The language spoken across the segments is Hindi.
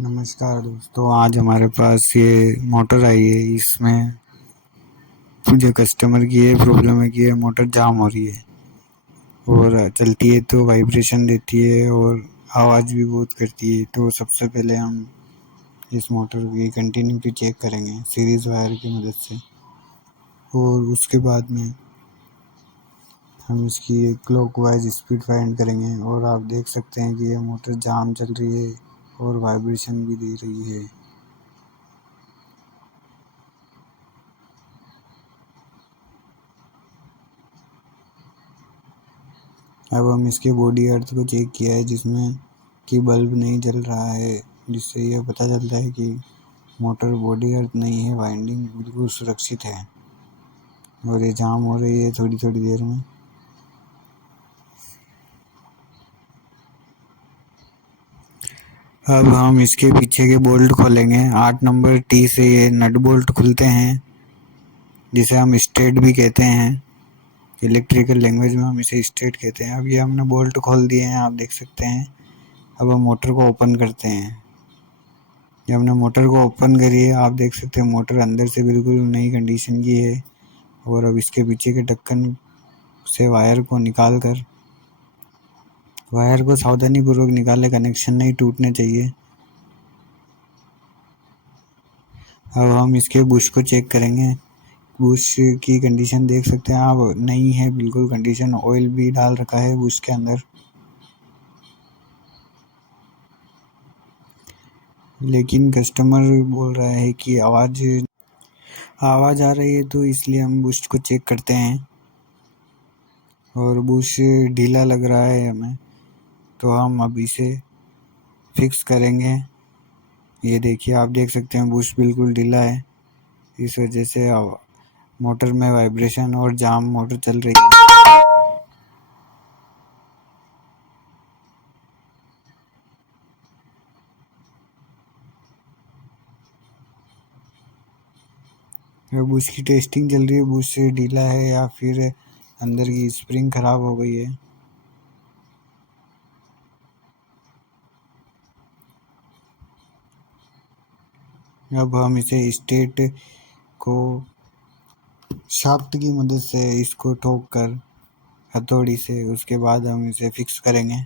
नमस्कार दोस्तों, आज हमारे पास ये मोटर आई है। इसमें जो कस्टमर की ये प्रॉब्लम है कि ये मोटर जाम हो रही है और चलती है तो वाइब्रेशन देती है और आवाज़ भी बहुत करती है। तो सबसे पहले हम इस मोटर की कंटिन्यूटी चेक करेंगे सीरीज़ वायर की मदद से, और उसके बाद में हम इसकी क्लॉकवाइज स्पीड फाइंड करेंगे। और आप देख सकते हैं कि ये मोटर जाम चल रही है और वाइब्रेशन भी दे रही है। अब हम इसके बॉडी अर्थ को चेक किया है, जिसमें कि बल्ब नहीं जल रहा है, जिससे यह पता चलता है कि मोटर बॉडी अर्थ नहीं है, वाइंडिंग बिल्कुल सुरक्षित है और ये जाम हो रही है थोड़ी थोड़ी देर में। अब हम इसके पीछे के बोल्ट खोलेंगे। 8 नंबर टी से ये नट बोल्ट खुलते हैं, जिसे हम स्टेट भी कहते हैं। इलेक्ट्रिकल लैंग्वेज में हम इसे स्टेट कहते हैं। अब ये हमने बोल्ट खोल दिए हैं, आप देख सकते हैं। अब हम मोटर को ओपन करते हैं। जब हमने मोटर को ओपन करी है, आप देख सकते हैं मोटर अंदर से बिल्कुल नई कंडीशन की है। और अब इसके पीछे के ढक्कन से वायर को सावधानी पूर्वक निकालें, कनेक्शन नहीं टूटने चाहिए। अब हम इसके बुश को चेक करेंगे। बुश की कंडीशन देख सकते हैं आप, नई है बिल्कुल कंडीशन। ऑयल भी डाल रखा है बुश के अंदर, लेकिन कस्टमर बोल रहा है कि आवाज़ आ रही है, तो इसलिए हम बुश को चेक करते हैं। और बुश ढीला लग रहा है हमें, तो हम अब इसे फिक्स करेंगे। ये देखिए, आप देख सकते हैं बुश बिल्कुल ढीला है। इस वजह से मोटर में वाइब्रेशन और जाम मोटर चल रही है। बुश की टेस्टिंग चल रही है, बुश ढीला है या फिर अंदर की स्प्रिंग खराब हो गई है। अब हम इसे स्टेट को शाफ्ट की मदद से इसको ठोक कर हथौड़ी से, उसके बाद हम इसे फिक्स करेंगे।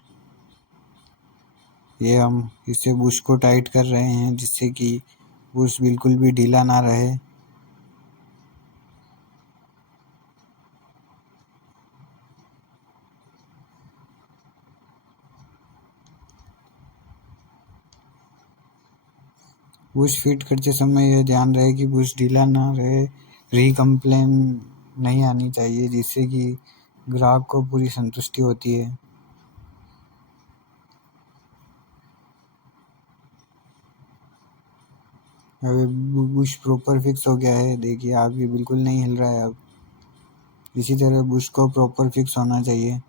ये हम इसे बुश को टाइट कर रहे हैं, जिससे कि बुश बिल्कुल भी ढीला ना रहे। बुश फिट करते समय यह ध्यान रहे कि बुश ढीला ना रहे। कंप्लेन नहीं आनी चाहिए, जिससे कि ग्राहक को पूरी संतुष्टि होती है। अब बुश प्रॉपर फिक्स हो गया है, देखिए आप, ये बिल्कुल नहीं हिल रहा है। अब इसी तरह बुश को प्रॉपर फिक्स होना चाहिए।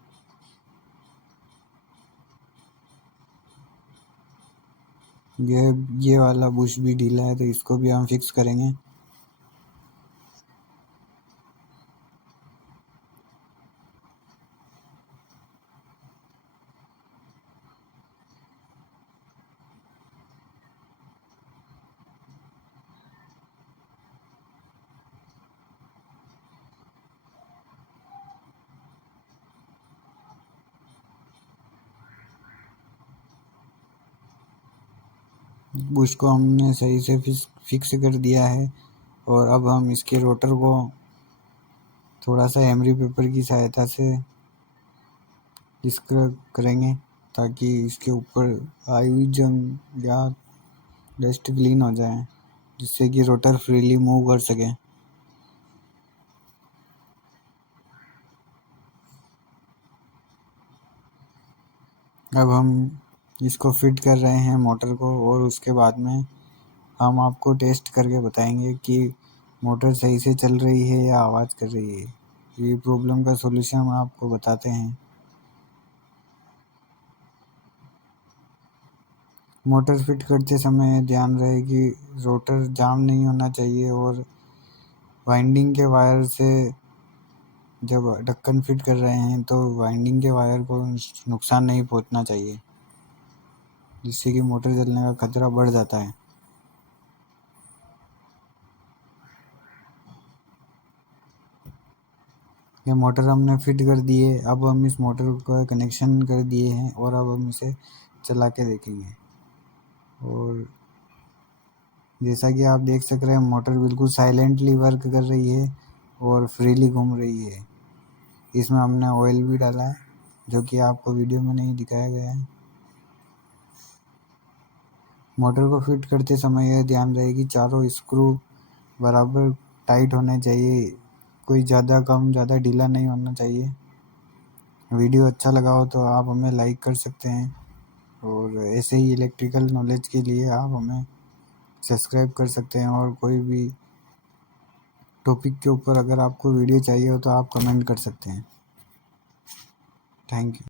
ये वाला बुश भी ढीला है, तो इसको भी हम फिक्स करेंगे। बुश को हमने सही से फिक्स कर दिया है। और अब हम इसके रोटर को थोड़ा सा एमरी पेपर की सहायता से स्क्रब करेंगे, ताकि इसके ऊपर आई हुई जंग या डस्ट क्लीन हो जाए, जिससे कि रोटर फ्रीली मूव कर सके। अब हम इसको फिट कर रहे हैं मोटर को, और उसके बाद में हम आपको टेस्ट करके बताएंगे कि मोटर सही से चल रही है या आवाज़ कर रही है। ये प्रॉब्लम का सॉल्यूशन हम आपको बताते हैं। मोटर फिट करते समय ध्यान रहे कि रोटर जाम नहीं होना चाहिए, और वाइंडिंग के वायर से जब ढक्कन फिट कर रहे हैं तो वाइंडिंग के वायर को नुकसान नहीं पहुंचना चाहिए। जिससे कि मोटर जलने का खतरा बढ़ जाता है। ये मोटर हमने फिट कर दी है। अब हम इस मोटर का कनेक्शन कर दिए हैं और अब हम इसे चला के देखेंगे। और जैसा कि आप देख सक रहे हैं, मोटर बिल्कुल साइलेंटली वर्क कर रही है और फ्रीली घूम रही है। इसमें हमने ऑयल भी डाला है, जो कि आपको वीडियो में नहीं दिखाया गया है। मोटर को फिट करते समय यह ध्यान रहे कि चारों स्क्रू बराबर टाइट होने चाहिए, कोई ज़्यादा कम ज़्यादा ढीला नहीं होना चाहिए। वीडियो अच्छा लगा हो तो आप हमें लाइक कर सकते हैं, और ऐसे ही इलेक्ट्रिकल नॉलेज के लिए आप हमें सब्सक्राइब कर सकते हैं। और कोई भी टॉपिक के ऊपर अगर आपको वीडियो चाहिए हो तो आप कमेंट कर सकते हैं। Thank you.